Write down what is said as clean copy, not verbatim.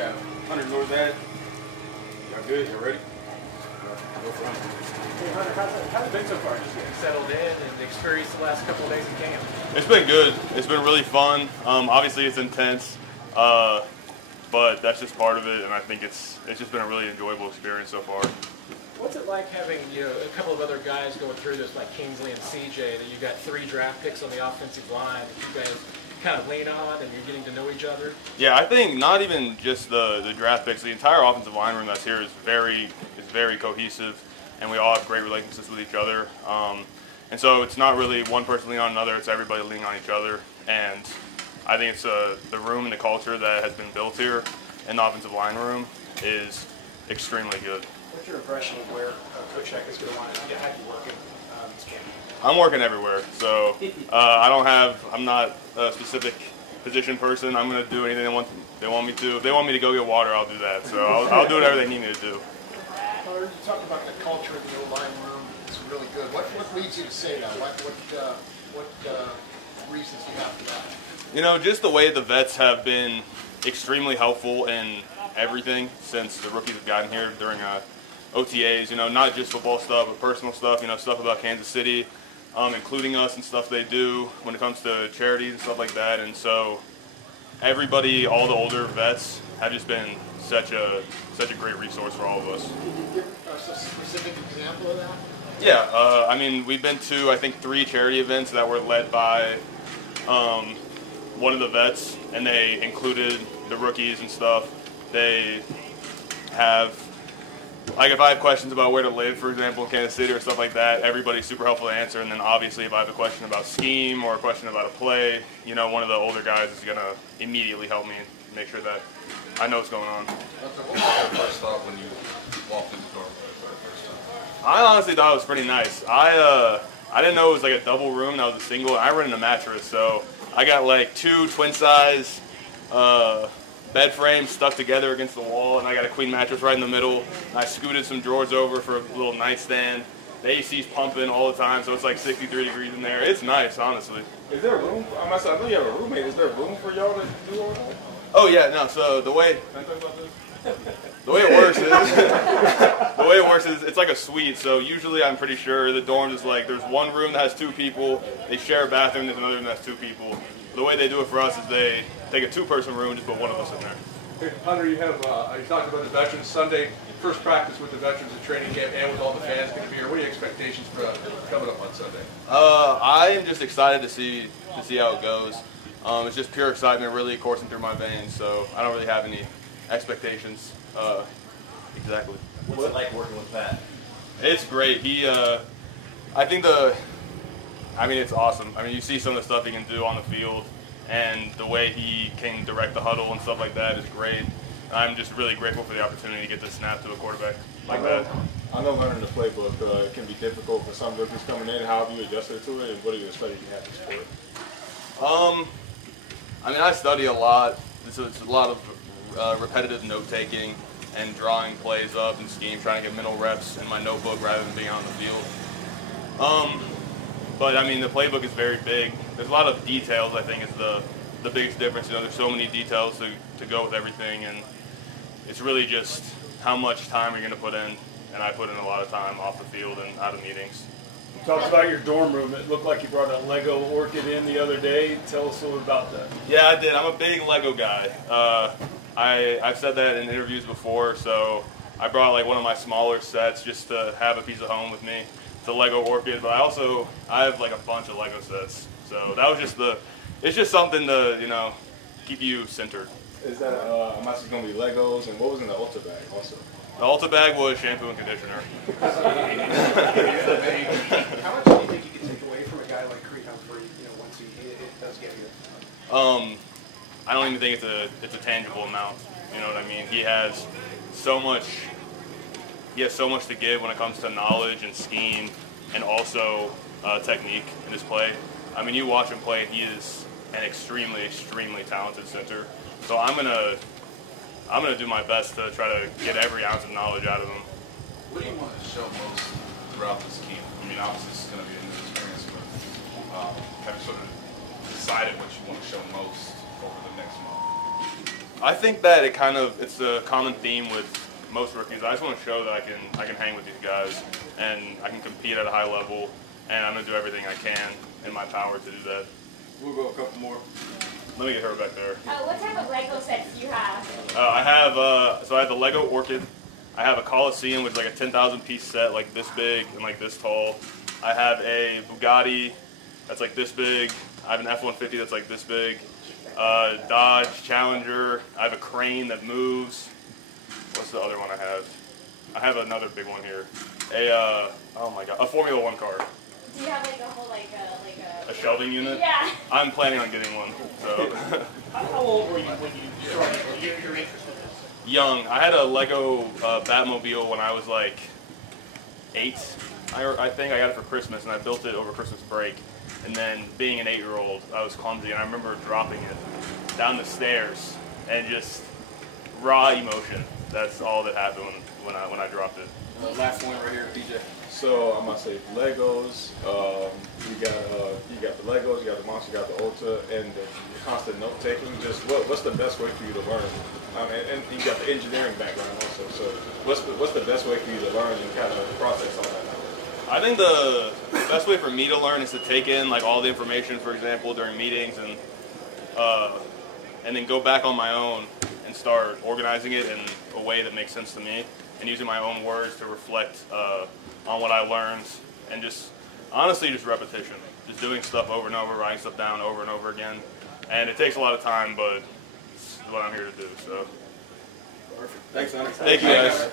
got Hunter Nourzad. Y'all good? Y'all ready? Go for Hunter. Hey Hunter, how's it been so far? Just getting settled in and experienced the last couple of days in camp. It's been good. It's been really fun. Obviously, it's intense, but that's just part of it, and I think it's just been a really enjoyable experience so far. What's it like having a couple of other guys going through this, like Kingsley and CJ, that you've got 3 draft picks on the offensive line that you guys kind of lean on, and you're getting to know each other? Yeah, I think not even just the draft picks. The entire offensive line room that's here is very cohesive, and we all have great relationships with each other. And so it's not really one person leaning on another; it's everybody leaning on each other. And I think it's the room and the culture that has been built here in the offensive line room is extremely good. What's your impression of where Coach Heck is going to want to have you working this camp? I'm working everywhere, so I'm not a specific position person. I'm going to do anything they want me to. If they want me to go get water, I'll do that. So I'll do whatever they need me to do. You talked about the culture of the O-line room. It's really good. What leads you to say that? What reasons do you have for that? Just the way the vets have been extremely helpful in everything since the rookies have gotten here during OTAs, not just football stuff, but personal stuff, stuff about Kansas City, including us and stuff they do when it comes to charities and stuff like that. And so everybody, all the older vets, have just been such a great resource for all of us. Can you give us a specific example of that? Yeah, we've been to, I think, 3 charity events that were led by one of the vets, and they included the rookies and stuff. They have, like, if I have questions about where to live, for example, in Kansas City or stuff like that, everybody's super helpful to answer. And then obviously if I have a question about scheme or a question about a play, one of the older guys is going to immediately help me and make sure that I know what's going on. What was your first thought when you walked in the door for the first time? I honestly thought it was pretty nice. I didn't know it was like a double room. That was a single. I rented a mattress, so I got like 2 twin size bed frames stuck together against the wall, and I got a queen mattress right in the middle. I scooted some drawers over for a little nightstand. The AC's pumping all the time, so it's like 63 degrees in there. It's nice, honestly. Is there room? I know you have a roommate. Is there room for y'all to do all that? Oh yeah, no. So the way Can I talk about this? the way it works is it's like a suite. So usually I'm pretty sure the dorms is like there's one room that has 2 people. They share a bathroom. There's another room that has 2 people. The way they do it for us is they take a 2-person room and just put one of us in there. Hey, Hunter, you talked about the Veterans Sunday, first practice with the veterans at training camp and with all the fans going to be here. What are your expectations for coming up on Sunday? I am just excited to see how it goes. It's just pure excitement really coursing through my veins, so I don't really have any expectations exactly. What's it like working with Pat? It's great. It's awesome. You see some of the stuff he can do on the field, and the way he can direct the huddle and stuff like that is great. And I'm just really grateful for the opportunity to get to snap to a quarterback like that. I know learning the playbook can be difficult for some rookies coming in. How have you adjusted to it, and what are you expecting to have this sport? I study a lot. It's a lot of repetitive note-taking and drawing plays up and scheme, trying to get mental reps in my notebook rather than being out in the field. But the playbook is very big. There's a lot of details, I think, is the biggest difference. There's so many details to go with everything, and it's really just how much time you're going to put in. And I put in a lot of time off the field and out of meetings. You talked about your dorm room. It looked like you brought a Lego orchid in the other day. Tell us a little about that. Yeah, I did. I'm a big Lego guy. I've said that in interviews before, so I brought like one of my smaller sets just to have a piece of home with me. It's a Lego orchid, but I have like a bunch of Lego sets. So that was it's just something to, keep you centered. Is that, I'm actually going to be Legos, and what was in the Ultra bag also? The Ultra bag was shampoo and conditioner. How much do you think you can take away from a guy like Creed Humphrey, once it does get here? I don't even think it's a tangible amount. You know what I mean? He has so much to give when it comes to knowledge and scheme, and also technique in his play. You watch him play, he is an extremely, extremely talented center. So I'm gonna do my best to try to get every ounce of knowledge out of him. What do you want to show most throughout this camp? Obviously this is going to be a new experience, but have you sort of decided what you want to show most over the next month? I think that it's a common theme with most rookies. I just want to show that I can hang with these guys and I can compete at a high level, and I'm gonna do everything I can in my power to do that. We'll go a couple more. Let me get her back there. What type of Lego sets do you have? I have so I have the Lego Orchid. I have a Coliseum, which is like a 10,000 piece set, like this big and like this tall. I have a Bugatti that's like this big. I have an F-150 that's like this big. Dodge Challenger. I have a crane that moves. What's the other one I have? I have another big one here. Oh my god, a Formula One car. Do you have like a whole A shelving unit? Yeah. I'm planning on getting one. So. How old were you when you started your interest in this? Young. I had a Lego Batmobile when I was like 8. I think I got it for Christmas, and I built it over Christmas break. And then, being an 8-year-old, I was clumsy, and I remember dropping it down the stairs, and just raw emotion. That's all that happened when I dropped it. Last one right here, DJ. So I'm gonna say Legos. You got the Legos, you got the Monster, you got the Ultra, and the constant note taking. Just what's the best way for you to learn? And you got the engineering background also. So what's the best way for you to learn and kind of process all that? I think the best way for me to learn is to take in like all the information, for example, during meetings, and then go back on my own and start organizing it in a way that makes sense to me, and using my own words to reflect on what I learned, and just honestly just repetition, just doing stuff over and over, writing stuff down over and over again, and it takes a lot of time, but it's what I'm here to do. So. Perfect. Thanks, Hunter. Thank you, guys.